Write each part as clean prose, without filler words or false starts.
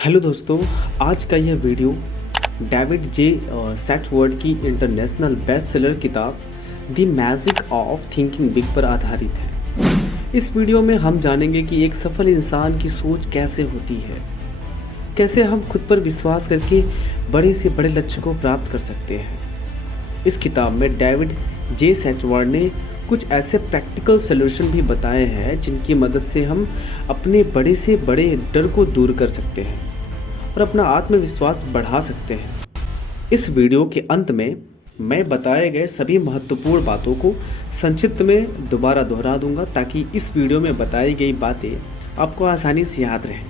Hello दोस्तों, आज का यह वीडियो डेविड जे सैचवर्ड की इंटरनेशनल बेस्ट सेलर किताब the magic of thinking big पर आधारित है। इस वीडियो में हम जानेंगे कि एक सफल इंसान की सोच कैसे होती है, कैसे हम खुद पर विश्वास करके बड़े से बड़े लक्ष्य को प्राप्त कर सकते हैं। इस किताब में डेविड जे सैचवर्ड ने कुछ ऐसे प्रैक्टिकल सॉल्यूशन भी बताए हैं जिनकी मदद से हम अपने बड़े से बड़े डर को दूर कर सकते हैं और अपना आत्मविश्वास बढ़ा सकते हैं। इस वीडियो के अंत में मैं बताए गए सभी महत्वपूर्ण बातों को संक्षिप्त में दोबारा दोहरा दूंगा ताकि इस वीडियो में बताई गई बातें आपको आसानी से याद रहें।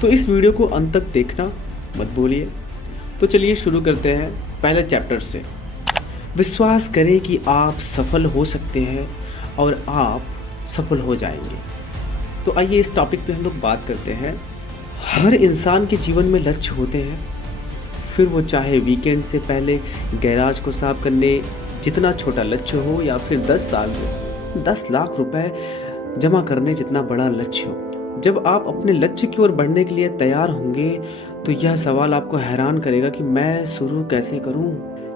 तो इस वीडियो को अंत तक देखना मत भूलिए। तो चलिए शुरू करते हैं पहले चैप्टर से। विश्वास करें कि आप सफल हो सकते हैं और आप सफल हो जाएंगे। तो आइए इस टॉपिक पे हम लोग बात करते हैं। हर इंसान के जीवन में लक्ष्य होते हैं, फिर वो चाहे वीकेंड से पहले गैराज को साफ करने जितना छोटा लक्ष्य हो या फिर 10 साल में 10 लाख रुपए जमा करने जितना बड़ा लक्ष्य हो। जब आप अपने लक्ष्य की ओर बढ़ने के लिए तैयार होंगे तो यह सवाल आपको हैरान करेगा कि मैं शुरू कैसे करूं।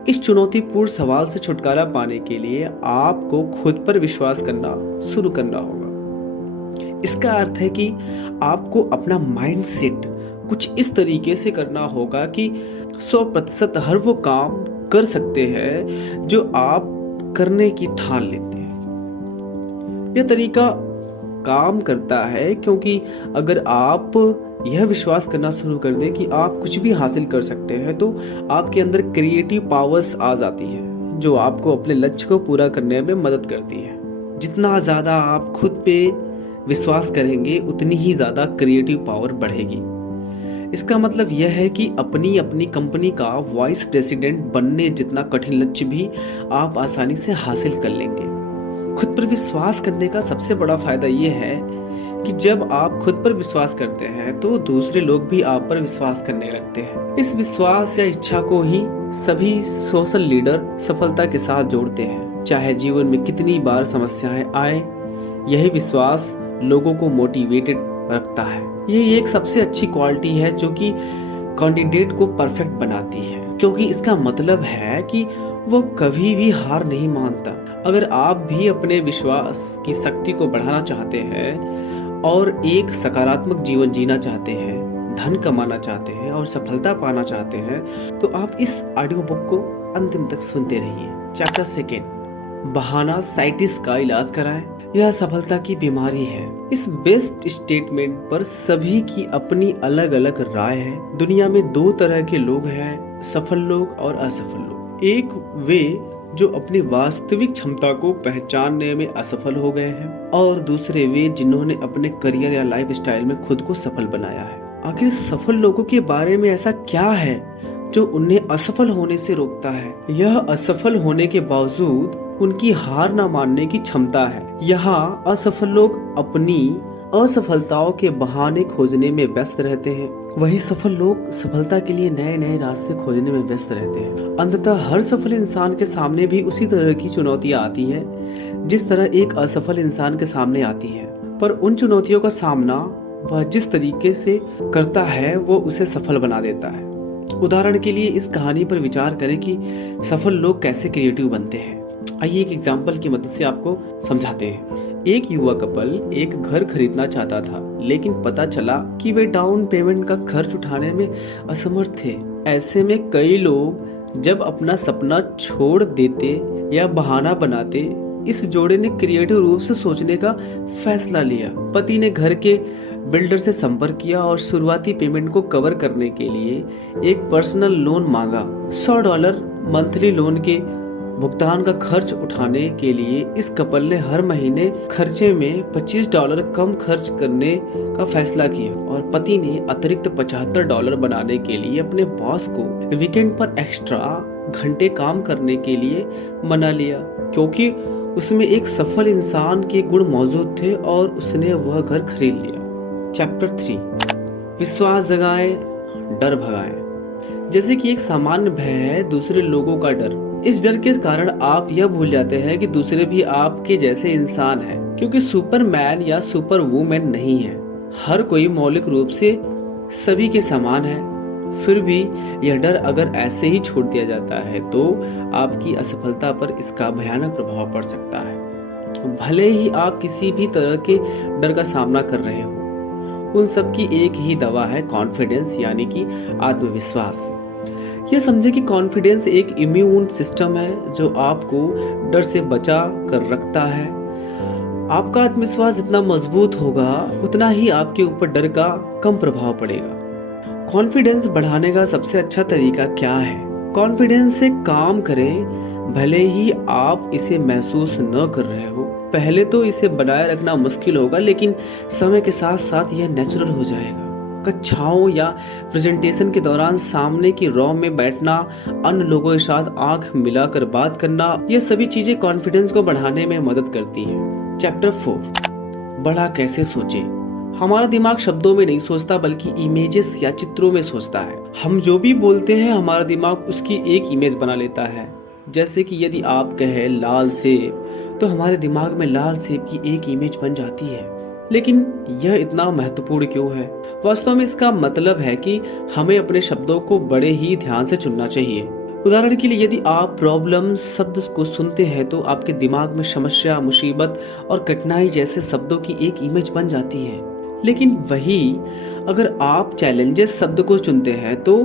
इस चुनौतीपूर्ण सवाल से छुटकारा पाने के लिए आपको खुद पर विश्वास करना शुरू करना होगा। इसका अर्थ है कि आपको अपना माइंडसेट कुछ इस तरीके से करना होगा कि 100% हर वो काम कर सकते हैं जो आप करने की ठान लेते हैं। यह तरीका काम करता है क्योंकि अगर आप यह विश्वास करना शुरू कर दें कि आप कुछ भी हासिल कर सकते हैं तो आपके अंदर क्रिएटिव पावर्स आ जाती है जो आपको अपने लक्ष्य को पूरा करने में मदद करती है। जितना ज़्यादा आप खुद पे विश्वास करेंगे उतनी ही ज़्यादा क्रिएटिव पावर बढ़ेगी। इसका मतलब यह है कि अपनी कंपनी का वाइस प्रेसिडेंट बनने जितना कठिन लक्ष्य भी आप आसानी से हासिल कर लेंगे। खुद पर विश्वास करने का सबसे बड़ा फायदा यह है कि जब आप खुद पर विश्वास करते हैं तो दूसरे लोग भी आप पर विश्वास करने लगते हैं। इस विश्वास या इच्छा को ही सभी सोशल लीडर सफलता के साथ जोड़ते हैं। चाहे जीवन में कितनी बार समस्याएं आए, यही विश्वास लोगों को मोटिवेटेड रखता है। ये एक सबसे अच्छी क्वालिटी है जो कि कैंडिडेट को परफेक्ट बनाती है, क्योंकि इसका मतलब है कि वो कभी भी हार नहीं मानता। अगर आप भी अपने विश्वास की शक्ति को बढ़ाना चाहते हैं और एक सकारात्मक जीवन जीना चाहते हैं, धन कमाना चाहते हैं और सफलता पाना चाहते हैं तो आप इस ऑडियो बुक को अंतिम तक सुनते रहिए। चैप्टर 2, बहाना साइटिस का इलाज कराएं। यह सफलता की बीमारी है। इस बेस्ट स्टेटमेंट पर सभी की अपनी अलग अलग राय है। दुनिया में 2 तरह के लोग हैं, सफल लोग और असफल लोग। एक वे जो अपनी वास्तविक क्षमता को पहचानने में असफल हो गए हैं और दूसरे वे जिन्होंने अपने करियर या लाइफ स्टाइल में खुद को सफल बनाया है। आखिर सफल लोगों के बारे में ऐसा क्या है जो उन्हें असफल होने से रोकता है? यह असफल होने के बावजूद उनकी हार न मानने की क्षमता है। यहाँ असफल लोग अपनी असफलताओं के बहाने खोजने में व्यस्त रहते हैं, वही सफल लोग सफलता के लिए नए नए रास्ते खोजने में व्यस्त रहते हैं। अंततः हर सफल इंसान के सामने भी उसी तरह की चुनौतियां आती है जिस तरह एक असफल इंसान के सामने आती है, पर उन चुनौतियों का सामना वह जिस तरीके से करता है वो उसे सफल बना देता है। उदाहरण के लिए इस कहानी पर विचार करें कि सफल लोग कैसे क्रिएटिव बनते हैं। आइए एक एग्जाम्पल की मदद से आपको समझाते हैं। एक युवा कपल एक घर खरीदना चाहता था, लेकिन पता चला कि वे डाउन पेमेंट का खर्च उठाने में असमर्थ थे। ऐसे में कई लोग जब अपना सपना छोड़ देते या बहाना बनाते, इस जोड़े ने क्रिएटिव रूप से सोचने का फैसला लिया। पति ने घर के बिल्डर से संपर्क किया और शुरुआती पेमेंट को कवर करने के लिए एक पर्सनल लोन मांगा। $100 मंथली लोन के भुगतान का खर्च उठाने के लिए इस कपल ने हर महीने खर्चे में $25 कम खर्च करने का फैसला किया और पति ने अतिरिक्त $75 बनाने के लिए अपने बॉस को वीकेंड पर एक्स्ट्रा घंटे काम करने के लिए मना लिया, क्योंकि उसमें एक सफल इंसान के गुण मौजूद थे और उसने वह घर खरीद लिया। चैप्टर 3, विश्वास जगाएं, डर भगाएं। जैसे कि एक सामान्य भय है दूसरे लोगों का डर। इस डर के कारण आप यह भूल जाते हैं कि दूसरे भी आपके जैसे इंसान हैं, क्योंकि सुपरमैन या सुपर वुमेन नहीं है। हर कोई मौलिक रूप से सभी के समान है। फिर भी यह डर अगर ऐसे ही छोड़ दिया जाता है तो आपकी असफलता पर इसका भयानक प्रभाव पड़ सकता है। भले ही आप किसी भी तरह के डर का सामना कर रहे हो, उन सब की एक ही दवा है कॉन्फिडेंस, यानी कि आत्मविश्वास। यह समझे कि कॉन्फिडेंस एक इम्यून सिस्टम है जो आपको डर से बचा कर रखता है। आपका आत्मविश्वास जितना मजबूत होगा उतना ही आपके ऊपर डर का कम प्रभाव पड़ेगा। कॉन्फिडेंस बढ़ाने का सबसे अच्छा तरीका क्या है? कॉन्फिडेंस से काम करें, भले ही आप इसे महसूस न कर रहे हो। पहले तो इसे बनाए रखना मुश्किल होगा, लेकिन समय के साथ साथ यह नेचुरल हो जाएगा। कक्षाओं या प्रेजेंटेशन के दौरान सामने की रो में बैठना, अन्य लोगों के साथ आंख मिलाकर बात करना, यह सभी चीजें कॉन्फिडेंस को बढ़ाने में मदद करती है। चैप्टर 4, बड़ा कैसे सोचें। हमारा दिमाग शब्दों में नहीं सोचता बल्कि इमेजेस या चित्रों में सोचता है। हम जो भी बोलते हैं हमारा दिमाग उसकी एक इमेज बना लेता है। जैसे कि यदि आप कहें लाल सेब, तो हमारे दिमाग में लाल सेब की एक इमेज बन जाती है। लेकिन यह इतना महत्वपूर्ण क्यों है? वास्तव में इसका मतलब है कि हमें अपने शब्दों को बड़े ही ध्यान से चुनना चाहिए। उदाहरण के लिए यदि आप प्रॉब्लम शब्द को सुनते हैं तो आपके दिमाग में समस्या, मुसीबत और कठिनाई जैसे शब्दों की एक इमेज बन जाती है। लेकिन वही अगर आप चैलेंजेस शब्द को चुनते हैं तो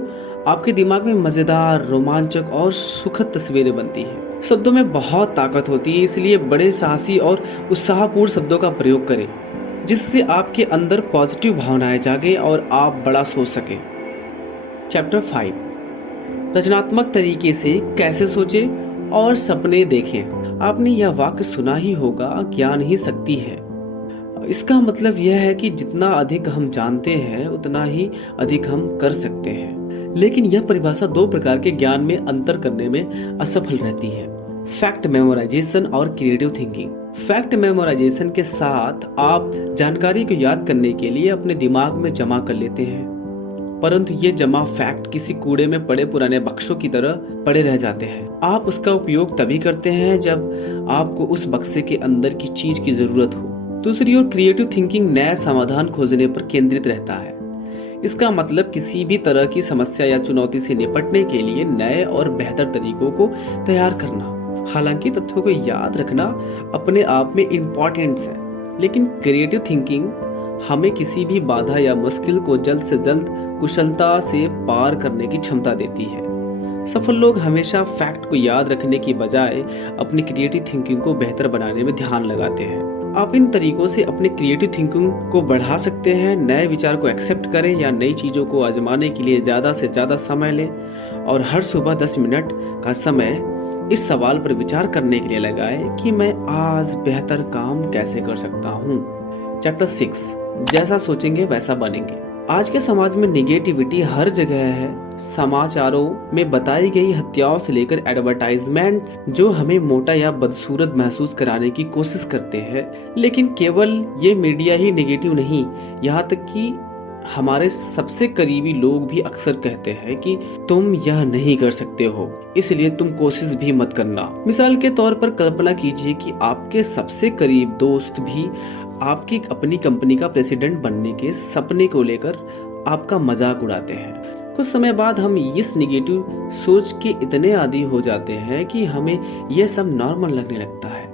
आपके दिमाग में मजेदार, रोमांचक और सुखद तस्वीरें बनती हैं। शब्दों में बहुत ताकत होती है, इसलिए बड़े साहसी और उत्साहपूर्ण शब्दों का प्रयोग करें जिससे आपके अंदर पॉजिटिव भावनाएं जागे और आप बड़ा सोच सकें। चैप्टर 5, रचनात्मक तरीके से कैसे सोचें और सपने देखें। आपने यह वाक्य सुना ही होगा, ज्ञान ही शक्ति है। इसका मतलब यह है कि जितना अधिक हम जानते हैं उतना ही अधिक हम कर सकते हैं। लेकिन यह परिभाषा दो प्रकार के ज्ञान में अंतर करने में असफल रहती है, फैक्ट मेमोराइजेशन और क्रिएटिव थिंकिंग। फैक्ट मेमोराइजेशन के साथ आप जानकारी को याद करने के लिए अपने दिमाग में जमा कर लेते हैं, परंतु ये जमा फैक्ट किसी कूड़े में पड़े पुराने बक्सों की तरह पड़े रह जाते हैं। आप उसका उपयोग तभी करते हैं जब आपको उस बक्से के अंदर की चीज की जरूरत हो। दूसरी ओर क्रिएटिव थिंकिंग नए समाधान खोजने पर केंद्रित रहता है। इसका मतलब किसी भी तरह की समस्या या चुनौती से निपटने के लिए नए और बेहतर तरीकों को तैयार करना। हालांकि तथ्यों को याद रखना अपने आप में इम्पोर्टेंट है, लेकिन क्रिएटिव थिंकिंग हमें किसी भी बाधा या मुश्किल को जल्द से जल्द कुशलता से पार करने की क्षमता देती है। सफल लोग हमेशा फैक्ट को याद रखने की बजाय अपनी क्रिएटिव थिंकिंग को बेहतर बनाने में ध्यान लगाते हैं। आप इन तरीकों से अपने क्रिएटिव थिंकिंग को बढ़ा सकते हैं। नए विचार को एक्सेप्ट करें या नई चीज़ों को आजमाने के लिए ज़्यादा से ज़्यादा समय लें और हर सुबह 10 मिनट का समय इस सवाल पर विचार करने के लिए लगाएं कि मैं आज बेहतर काम कैसे कर सकता हूँ। चैप्टर 6, जैसा सोचेंगे वैसा बनेंगे। आज के समाज में निगेटिविटी हर जगह है। समाचारों में बताई गई हत्याओं से लेकर एडवर्टाइजमेंट्स जो हमें मोटा या बदसूरत महसूस कराने की कोशिश करते हैं। लेकिन केवल ये मीडिया ही नेगेटिव नहीं, यहाँ तक कि हमारे सबसे करीबी लोग भी अक्सर कहते हैं कि तुम यह नहीं कर सकते हो, इसलिए तुम कोशिश भी मत करना। मिसाल के तौर पर कल्पना कीजिए कि आपके सबसे करीब दोस्त भी आपकी अपनी कंपनी का प्रेसिडेंट बनने के सपने को लेकर आपका मजाक उड़ाते हैं। कुछ समय बाद हम इस निगेटिव सोच के इतने आदी हो जाते हैं कि हमें यह सब नॉर्मल लगने लगता है।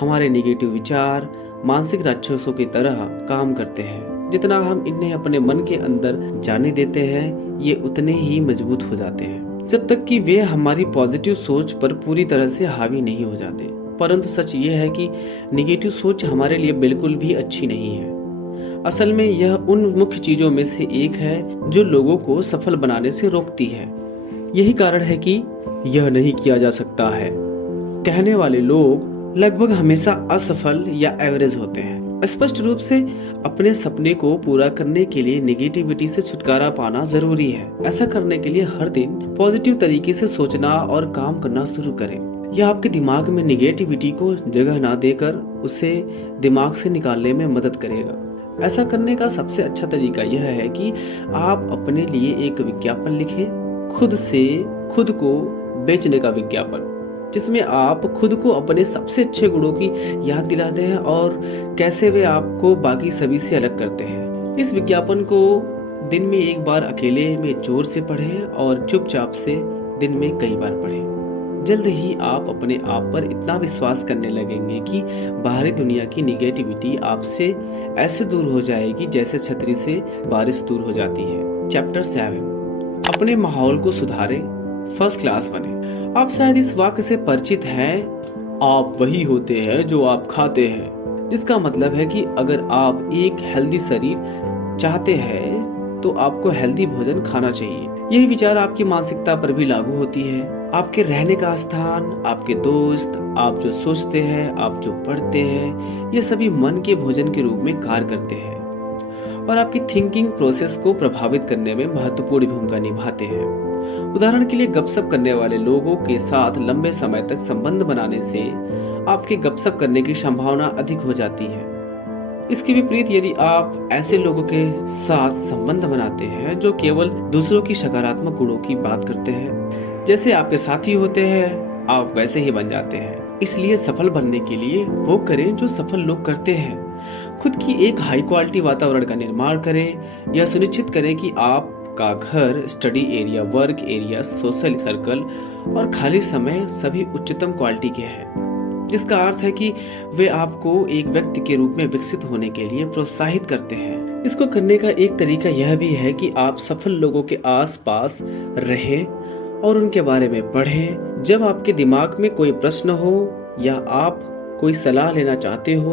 हमारे निगेटिव विचार मानसिक राक्षसों की तरह काम करते हैं। जितना हम इन्हें अपने मन के अंदर जाने देते हैं, ये उतने ही मजबूत हो जाते हैं, जब तक कि वे हमारी पॉजिटिव सोच पर पूरी तरह से हावी नहीं हो जाते। परंतु सच ये है कि निगेटिव सोच हमारे लिए बिल्कुल भी अच्छी नहीं है। असल में यह उन मुख्य चीजों में से एक है जो लोगों को सफल बनाने से रोकती है। यही कारण है कि यह नहीं किया जा सकता है कहने वाले लोग लगभग हमेशा असफल या एवरेज होते हैं। स्पष्ट रूप से अपने सपने को पूरा करने के लिए नेगेटिविटी से छुटकारा पाना जरूरी है। ऐसा करने के लिए हर दिन पॉजिटिव तरीके से सोचना और काम करना शुरू करें। यह आपके दिमाग में नेगेटिविटी को जगह ना देकर उसे दिमाग से निकालने में मदद करेगा। ऐसा करने का सबसे अच्छा तरीका यह है कि आप अपने लिए एक विज्ञापन लिखें, खुद को बेचने का विज्ञापन, जिसमें आप खुद को अपने सबसे अच्छे गुणों की याद दिलाते हैं और कैसे वे आपको बाकी सभी से अलग करते हैं। इस विज्ञापन को दिन में एक बार अकेले में जोर से पढ़ें और चुपचाप से दिन में कई बार पढ़ें। जल्द ही आप अपने आप पर इतना विश्वास करने लगेंगे कि बाहरी दुनिया की निगेटिविटी आपसे ऐसे दूर हो जाएगी जैसे छतरी से बारिश दूर हो जाती है। चैप्टर 7, अपने माहौल को सुधारें, फर्स्ट क्लास बने। आप शायद इस वाक्य से परिचित हैं, आप वही होते हैं जो आप खाते हैं, जिसका मतलब है कि अगर आप एक हेल्दी शरीर चाहते हैं तो आपको हेल्दी भोजन खाना चाहिए। यही विचार आपकी मानसिकता पर भी लागू होती है। आपके रहने का स्थान, आपके दोस्त, आप जो सोचते हैं, आप जो पढ़ते हैं, ये सभी मन के भोजन के रूप में कार्य करते हैं और आपकी थिंकिंग प्रोसेस को प्रभावित करने में महत्वपूर्ण भूमिका निभाते हैं। उदाहरण के लिए गपशप करने वाले लोगों के साथ लंबे समय तक संबंध बनाने से आपके गपशप करने की संभावना अधिक हो जाती है। इसके विपरीत यदि आप ऐसे लोगों के साथ संबंध बनाते हैं जो केवल दूसरों की सकारात्मक गुणों की बात करते हैं, जैसे आपके साथी होते हैं, आप वैसे ही बन जाते हैं। इसलिए सफल बनने के लिए वो करें जो सफल लोग करते हैं। खुद की एक हाई क्वालिटी वातावरण का निर्माण करें। यह सुनिश्चित करें कि आपका घर, study area, work area, social circle और खाली समय सभी उच्चतम क्वालिटी के हैं, जिसका अर्थ है कि वे आपको एक व्यक्ति के रूप में विकसित होने के लिए प्रोत्साहित करते हैं। इसको करने का एक तरीका यह भी है कि आप सफल लोगों के आसपास रहें और उनके बारे में पढ़ें। जब आपके दिमाग में कोई प्रश्न हो या आप कोई सलाह लेना चाहते हो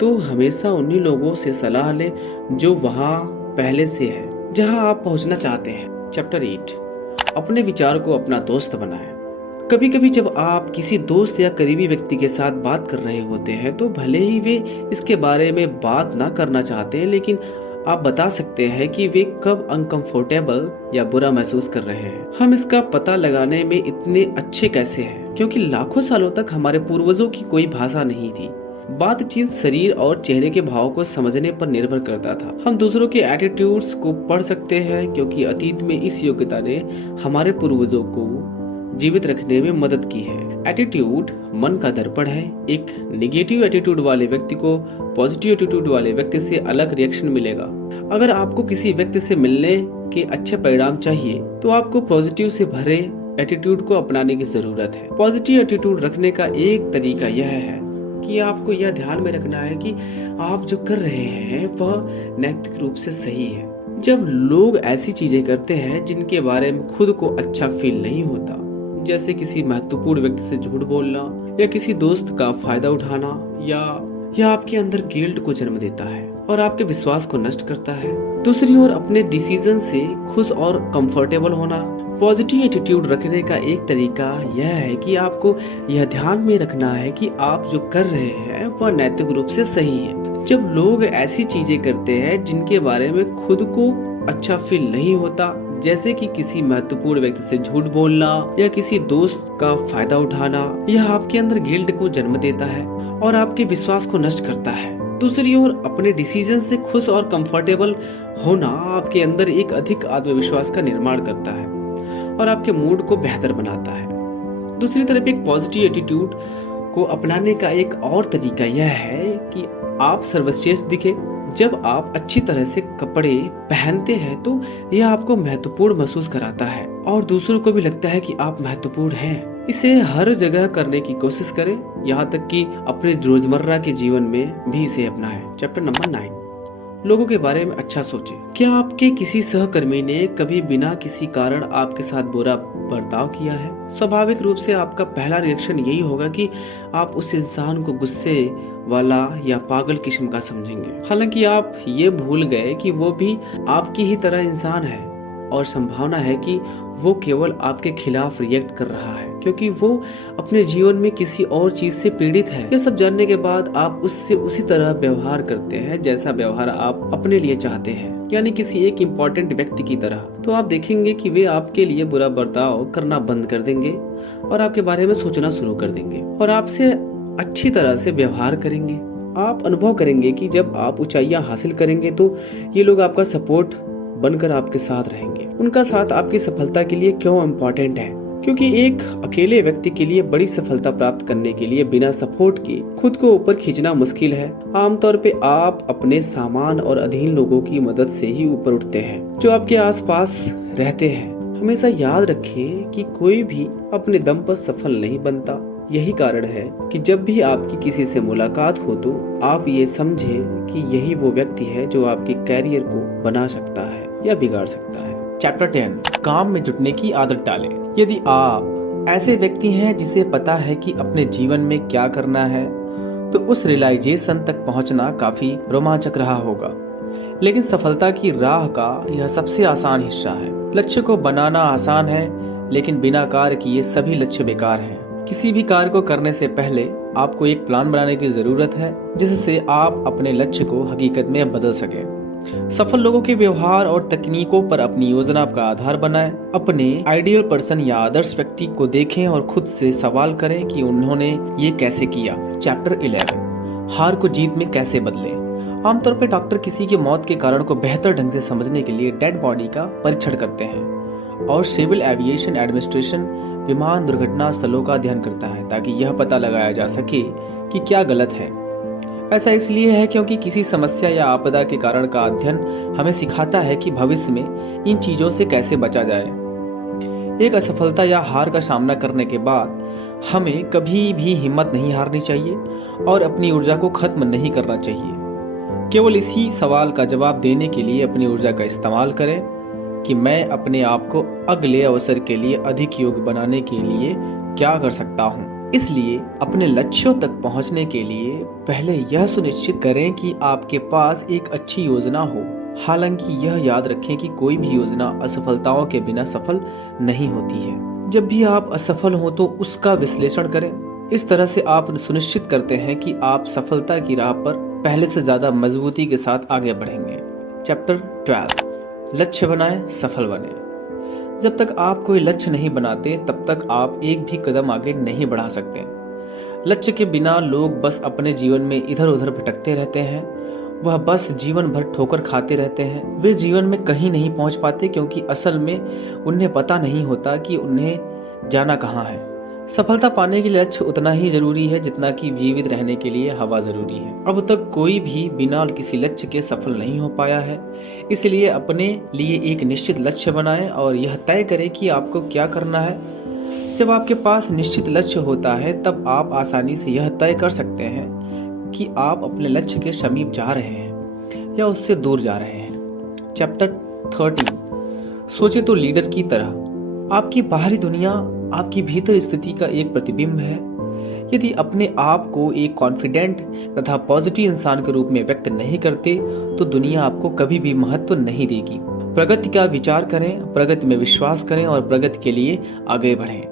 तो हमेशा उन्हीं लोगों से सलाह लें जो वहाँ पहले से है जहाँ आप पहुँचना चाहते हैं। चैप्टर 8, अपने विचार को अपना दोस्त बनाएं। कभी कभी जब आप किसी दोस्त या करीबी व्यक्ति के साथ बात कर रहे होते हैं तो भले ही वे इसके बारे में बात ना करना चाहते हैं, लेकिन आप बता सकते हैं कि वे कब अनकंफर्टेबल या बुरा महसूस कर रहे हैं। हम इसका पता लगाने में इतने अच्छे कैसे हैं? क्योंकि लाखों सालों तक हमारे पूर्वजों की कोई भाषा नहीं थी। बातचीत शरीर और चेहरे के भाव को समझने पर निर्भर करता था। हम दूसरों के एटीट्यूड्स को पढ़ सकते हैं क्योंकि अतीत में इस योग्यता ने हमारे पूर्वजों को जीवित रखने में मदद की है। एटीट्यूड मन का दर्पण है। एक नेगेटिव एटीट्यूड वाले व्यक्ति को पॉजिटिव एटीट्यूड वाले व्यक्ति से अलग रिएक्शन मिलेगा। अगर आपको किसी व्यक्ति से मिलने के अच्छे परिणाम चाहिए तो आपको पॉजिटिव से भरे एटीट्यूड को अपनाने की जरूरत है। पॉजिटिव एटीट्यूड रखने का एक तरीका यह है कि आपको यह ध्यान में रखना है कि आप जो कर रहे हैं वह नैतिक रूप से सही है। जब लोग ऐसी चीजें करते हैं जिनके बारे में खुद को अच्छा फील नहीं होता, जैसे किसी महत्वपूर्ण व्यक्ति से झूठ बोलना या किसी दोस्त का फायदा उठाना, या आपके अंदर गिल्ट को जन्म देता है और आपके विश्वास को नष्ट करता है। दूसरी ओर अपने डिसीजन से खुश और कंफर्टेबल होना। पॉजिटिव एटीट्यूड रखने का एक तरीका यह है कि आपको यह ध्यान में रखना है कि आप जो कर रहे हैं वह नैतिक रूप से सही है। जब लोग ऐसी चीजें करते हैं जिनके बारे में खुद को अच्छा फील नहीं होता, जैसे कि किसी महत्वपूर्ण व्यक्ति से झूठ बोलना या किसी दोस्त का फायदा उठाना, यह आपके अंदर गिल्ट को जन्म देता है और आपके विश्वास को नष्ट करता है। दूसरी ओर अपने डिसीजन से खुश और कंफर्टेबल होना आपके अंदर एक अधिक आत्मविश्वास का निर्माण करता है और आपके मूड को बेहतर बनाता है। दूसरी तरफ एक पॉजिटिव एटीट्यूड को अपनाने का एक और तरीका यह है कि आप सर्वश्रेष्ठ दिखे। जब आप अच्छी तरह से कपड़े पहनते हैं तो यह आपको महत्वपूर्ण महसूस कराता है और दूसरों को भी लगता है कि आप महत्वपूर्ण हैं। इसे हर जगह करने की कोशिश करें, यहाँ तक कि अपने रोजमर्रा के जीवन में भी इसे अपनाएं। चैप्टर नंबर 9, लोगों के बारे में अच्छा सोचें। क्या आपके किसी सहकर्मी ने कभी बिना किसी कारण आपके साथ बुरा बर्ताव किया है? स्वाभाविक रूप से आपका पहला रिएक्शन यही होगा कि आप उस इंसान को गुस्से वाला या पागल किस्म का समझेंगे। हालांकि आप ये भूल गए कि वो भी आपकी ही तरह इंसान है और संभावना है कि वो केवल आपके खिलाफ रिएक्ट कर रहा है क्योंकि वो अपने जीवन में किसी और चीज से पीड़ित है। ये सब जानने के बाद आप उससे उसी तरह व्यवहार करते हैं जैसा व्यवहार आप अपने लिए चाहते हैं, यानी किसी एक इम्पोर्टेंट व्यक्ति की तरह। तो आप देखेंगे कि वे आपके लिए बुरा बर्ताव करना बंद कर देंगे और आपके बारे में सोचना शुरू कर देंगे और आपसे अच्छी तरह से व्यवहार करेंगे। आप अनुभव करेंगे कि जब आप ऊंचाइयां हासिल करेंगे तो ये लोग आपका सपोर्ट बनकर आपके साथ रहेंगे। उनका साथ आपकी सफलता के लिए क्यों इम्पोर्टेंट है? क्योंकि एक अकेले व्यक्ति के लिए बड़ी सफलता प्राप्त करने के लिए बिना सपोर्ट के खुद को ऊपर खींचना मुश्किल है। आमतौर पे आप अपने सामान और अधीन लोगों की मदद से ही ऊपर उठते हैं जो आपके आसपास रहते हैं। हमेशा याद रखें कि कोई भी अपने दम पर सफल नहीं बनता। यही कारण है कि जब भी आपकी किसी से मुलाकात हो तो आप ये समझें कि यही वो व्यक्ति है जो आपके कैरियर को बना सकता है या बिगाड़ सकता है। चैप्टर 10, काम में जुटने की आदत डालें। यदि आप ऐसे व्यक्ति हैं जिसे पता है कि अपने जीवन में क्या करना है, तो उस रियलाइजेशन तक पहुंचना काफी रोमांचक रहा होगा। लेकिन सफलता की राह का यह सबसे आसान हिस्सा है। लक्ष्य को बनाना आसान है, लेकिन बिना कार्य किए सभी लक्ष्य बेकार हैं। किसी भी कार्य को करने से पहले आपको एक प्लान बनाने की जरूरत है, जिससे आप अपने लक्ष्य को हकीकत में बदल सकें। सफल लोगों के व्यवहार और तकनीकों पर अपनी योजना का आधार बनाएं। अपने आइडियल पर्सन या आदर्श व्यक्ति को देखें और खुद से सवाल करें कि उन्होंने ये कैसे किया। चैप्टर 11, हार को जीत में कैसे बदलें। आमतौर पर डॉक्टर किसी की मौत के कारण को बेहतर ढंग से समझने के लिए डेड बॉडी का परीक्षण करते हैं और सिविल एविएशन एडमिनिस्ट्रेशन विमान दुर्घटना स्थलों का अध्ययन करता है ताकि यह पता लगाया जा सके कि क्या गलत है। ऐसा इसलिए है क्योंकि किसी समस्या या आपदा के कारण का अध्ययन हमें सिखाता है कि भविष्य में इन चीजों से कैसे बचा जाए। एक असफलता या हार का सामना करने के बाद हमें कभी भी हिम्मत नहीं हारनी चाहिए और अपनी ऊर्जा को खत्म नहीं करना चाहिए। केवल इसी सवाल का जवाब देने के लिए अपनी ऊर्जा का इस्तेमाल करें कि मैं अपने आप को अगले अवसर के लिए अधिक योग्य बनाने के लिए क्या कर सकता हूँ। इसलिए अपने लक्ष्यों तक पहुँचने के लिए पहले यह सुनिश्चित करें कि आपके पास एक अच्छी योजना हो। हालांकि यह याद रखें कि कोई भी योजना असफलताओं के बिना सफल नहीं होती है। जब भी आप असफल हो तो उसका विश्लेषण करें। इस तरह से आप सुनिश्चित करते हैं कि आप सफलता की राह पर पहले से ज्यादा मजबूती के साथ आगे बढ़ेंगे। चैप्टर 12, लक्ष्य बनाएं, सफल बने। जब तक आप कोई लक्ष्य नहीं बनाते तब तक आप एक भी कदम आगे नहीं बढ़ा सकते। लक्ष्य के बिना लोग बस अपने जीवन में इधर उधर भटकते रहते हैं। वह बस जीवन भर ठोकर खाते रहते हैं। वे जीवन में कहीं नहीं पहुंच पाते क्योंकि असल में उन्हें पता नहीं होता कि उन्हें जाना कहाँ है। सफलता पाने के लिए लक्ष्य उतना ही जरूरी है जितना कि जीवित रहने के लिए हवा जरूरी है। अब तक कोई भी बिना किसी लक्ष्य के सफल नहीं हो पाया है। इसलिए अपने लिए एक निश्चित लक्ष्य बनाएं और यह तय करें कि आपको क्या करना है। जब आपके पास निश्चित लक्ष्य होता है तब आप आसानी से यह तय कर सकते हैं कि आप अपने लक्ष्य के समीप जा रहे हैं या उससे दूर जा रहे हैं। चैप्टर 13, सोचे तो लीडर की तरह। आपकी बाहरी दुनिया आपकी भीतर स्थिति का एक प्रतिबिंब है। यदि अपने आप को एक कॉन्फिडेंट तथा पॉजिटिव इंसान के रूप में व्यक्त नहीं करते तो दुनिया आपको कभी भी महत्व नहीं देगी। प्रगति का विचार करें, प्रगति में विश्वास करें और प्रगति के लिए आगे बढ़ें।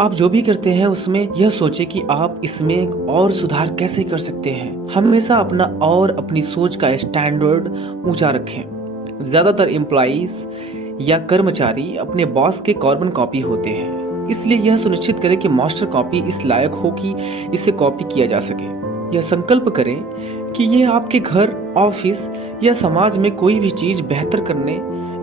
आप जो भी करते हैं उसमें यह सोचें कि आप इसमें और सुधार कैसे कर सकते हैं। हमेशा अपना और अपनी सोच का स्टैंडर्ड ऊंचा रखें। ज्यादातर एम्प्लॉइज या कर्मचारी अपने बॉस के कार्बन कॉपी होते हैं, इसलिए यह सुनिश्चित करें कि मास्टर कॉपी इस लायक हो कि इसे कॉपी किया जा सके। यह संकल्प करें कि ये आपके घर, ऑफिस या समाज में कोई भी चीज बेहतर करने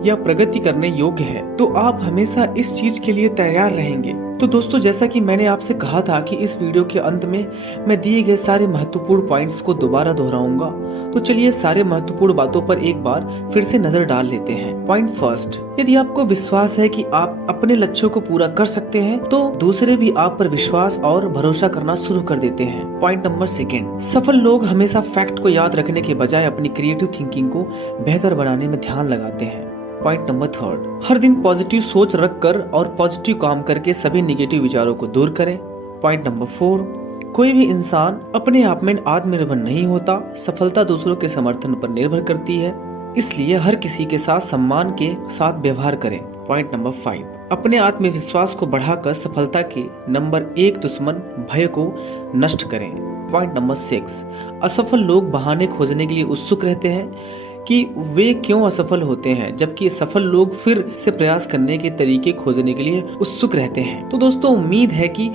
या प्रगति करने योग्य है तो आप हमेशा इस चीज के लिए तैयार रहेंगे। तो दोस्तों, जैसा कि मैंने आपसे कहा था कि इस वीडियो के अंत में मैं दिए गए सारे महत्वपूर्ण पॉइंट्स को दोबारा दोहराऊंगा, तो चलिए सारे महत्वपूर्ण बातों पर एक बार फिर से नजर डाल लेते हैं। पॉइंट फर्स्ट, यदि आपको विश्वास है कि आप अपने लक्ष्यों को पूरा कर सकते हैं तो दूसरे भी आप पर विश्वास और भरोसा करना शुरू कर देते हैं। पॉइंट नंबर सेकेंड, सफल लोग हमेशा फैक्ट को याद रखने के बजाय अपनी क्रिएटिव थिंकिंग को बेहतर बनाने में ध्यान लगाते हैं। पॉइंट नंबर थर्ड, हर दिन पॉजिटिव सोच रखकर और पॉजिटिव काम करके सभी नेगेटिव विचारों को दूर करें। पॉइंट नंबर 4, कोई भी इंसान अपने आप में आत्मनिर्भर नहीं होता। सफलता दूसरों के समर्थन पर निर्भर करती है, इसलिए हर किसी के साथ सम्मान के साथ व्यवहार करें। पॉइंट नंबर 5, अपने आत्मविश्वास को बढ़ाकर सफलता के नंबर 1 दुश्मन भय को नष्ट करें। पॉइंट नंबर 6, असफल लोग बहाने खोजने के लिए उत्सुक रहते हैं कि वे क्यों असफल होते हैं, जबकि सफल लोग फिर से प्रयास करने के तरीके खोजने के लिए उत्सुक रहते हैं। तो दोस्तों, उम्मीद है कि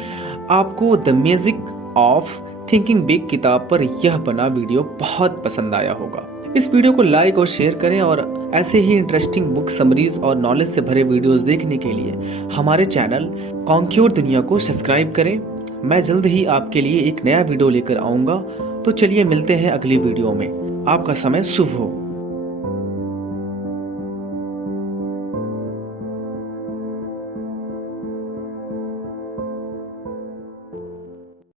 आपको the magic of thinking big किताब पर यह बना वीडियो बहुत पसंद आया होगा। इस वीडियो को लाइक और शेयर करें और ऐसे ही इंटरेस्टिंग बुक समरीज और नॉलेज से भरे वीडियोस देखने के लिए हमारे चैनल कॉन्क्योर दुनिया को सब्सक्राइब करें। मैं जल्द ही आपके लिए एक नया वीडियो लेकर आऊँगा। तो चलिए मिलते हैं अगली वीडियो में। आपका समय शुभ हो।